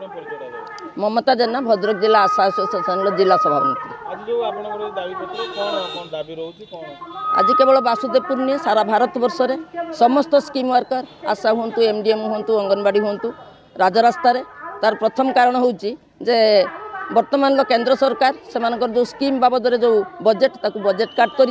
ममता जेना भद्रक जिला आशा एसोसिएशन जिला सभापति। आज केवल वासुदेवपुर नहीं सारा भारत वर्ष में समस्त स्कीम वर्कर आशा हूँ एमडीएम हूँ अंगनवाड़ी हूँ राजरास्तार तार प्रथम कारण हूँ जे वर्तमान केंद्र सरकार से जो स्कीम बाबद जो बजेट बजेट काट कर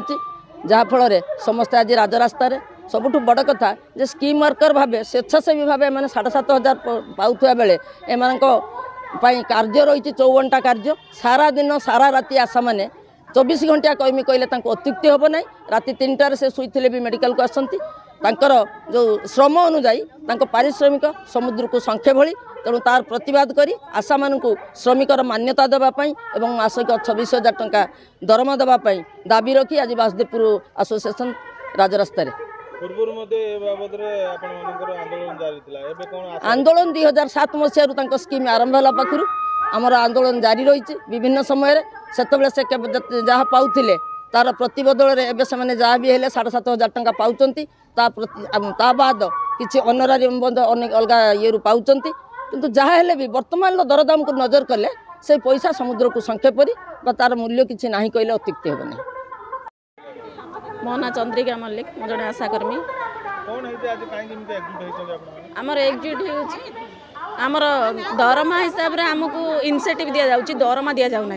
जहाँफल समस्ते आज राजरास्तार सबुठ बड़ कथा जे स्कीम वर्कर भावे स्वेच्छासेवी भाव मैंने 7,500 पाउथुआ बेले एम कार्य रही 54टा कार्य सारा दिन सारा राति आशा मैंने 24 घंटा कमी कहले अत्युक्ति हम ना राति 3टार से शुईले भी मेडिकल को आसती जो श्रम अनुजाई पारिश्रमिक समुद्र को संख्या भली तेणु तार प्रतिवाद करी आशा मानू श्रमिकर मान्यता देवाई और मासिक 26,000 टंका दरमा देवाई दाबी रखी आज वासुदेवपुर एसोसिएशन राजरास्तार आंदोलन 2007 मसीह स्कीम आरंभ है पाखु आमर आंदोलन जारी रही विभिन्न समय से जहाँ पाते तार प्रतिबदल एवं जहाँ भी 7,500 टंका पाँच बाद किसी ऑनरारी अनेक अलग ये पाँच किंतु जहाँ हेले भी वर्तमान दरदाम को नजर कले से पैसा समुद्र को संख्या परी तार मूल्य किसी ना कहले अत्युक्ति हेबनी। मो ना चंद्रिका मल्लिक मो जड़े आशाकर्मी आमर एकजुट आमर दरमा हिसाब से आमको इनसेटिव दि जाऊँगी दरमा दि जाऊना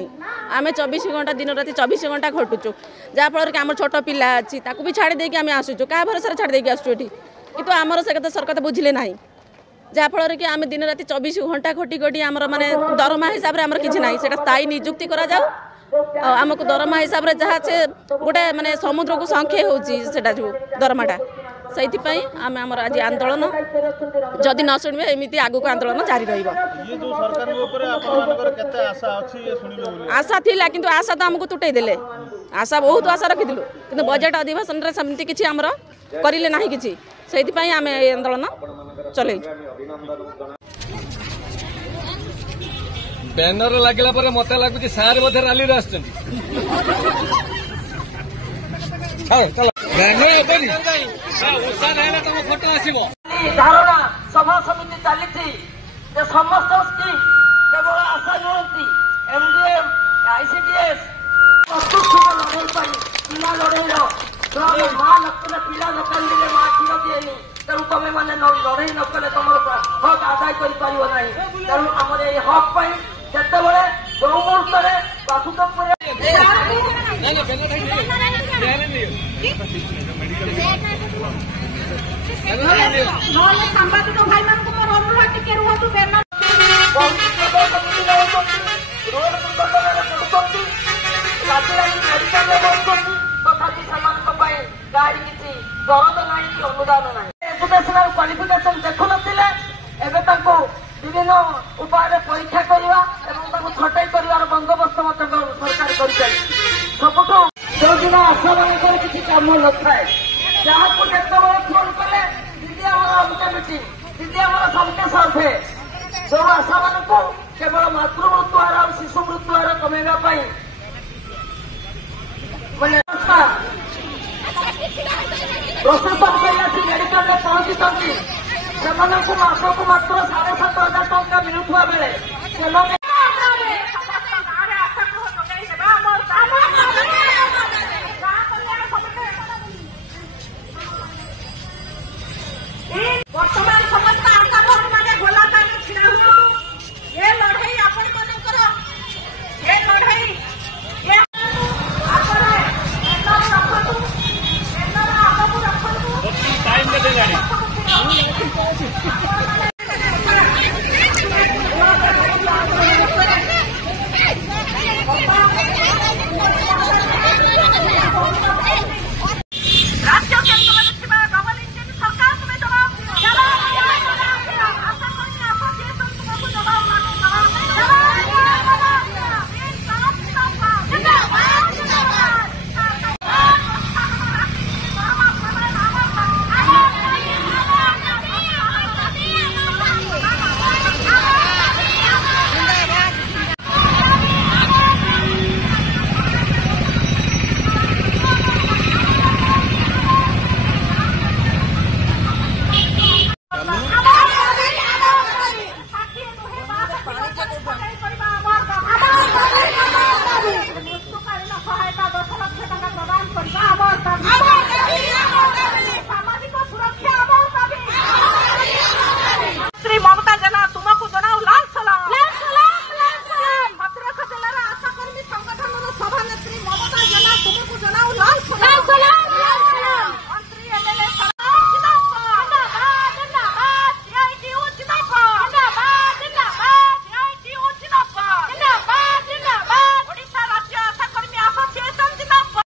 आम 24 घंटा दिन राति 24 घंटा खटुचु जहाँफल कि आम छोट पिला अच्छी भी छाड़ी देकी आम आसुचु क्या भरोसा छाड़ी देकी आसुचु ये कितु आमर से सरकार बुझिले ना जहाँफल कि आम दिन राति 24 घंटा खटी खटी आमर माने दरमा हिसाब से आमर किसी ना स्थायी नियुक्ति करा जाऊ आमको दरमा हिसाब से जहाँ से गोटे माने समुद्र को संख्या होटा जो दरमाटा से आम आम आज आंदोलन जदि न शुणे एमती आगक आंदोलन जारी आशा थिला किंतु आशा तो आमको तुटई देले आशा बहुत आशा रखिलु कि बजेट अधिवेशन में सेमती किसी आमर करें ना कि से आम आंदोलन चल बैनर लगे मत लगुच सारे रैली धारणा सभा समिति चली समस्त स्कीम केवल आशा नुहति एमडीएम आईसीडीएस पिला लड़े माँ नकले पिला नकान माँ क्षीर दिए तेणु तुम मैंने लड़े नकले तुम हक आदाय करना तेणु आम हक जितेबले जो मुहूर्त वासुदेवपुर सांबादिक भाई मान अनुरोध टिके रुहतु गाड़ी किसी दरद ना अनुदान ना एजुकेशनल क्वालिफिकेशन देखु नथिले विभिन्न उपाय परीक्षा करवा छटाई कर बंदोबस्त सरकार कर सबुठ जो दिन आशा मान किसी कम न थाए जहाँ को फोन कले दीदी आम मीटिंग दीदी आम सबके साथे जो आशा मान को केवल मातृमृत्यु हार और शिशु मृत्यु हार कमेवाई प्रशासन कही मेडिकल में पहुंची से मासक मात्र 7,500 टंका मिलुवा बेले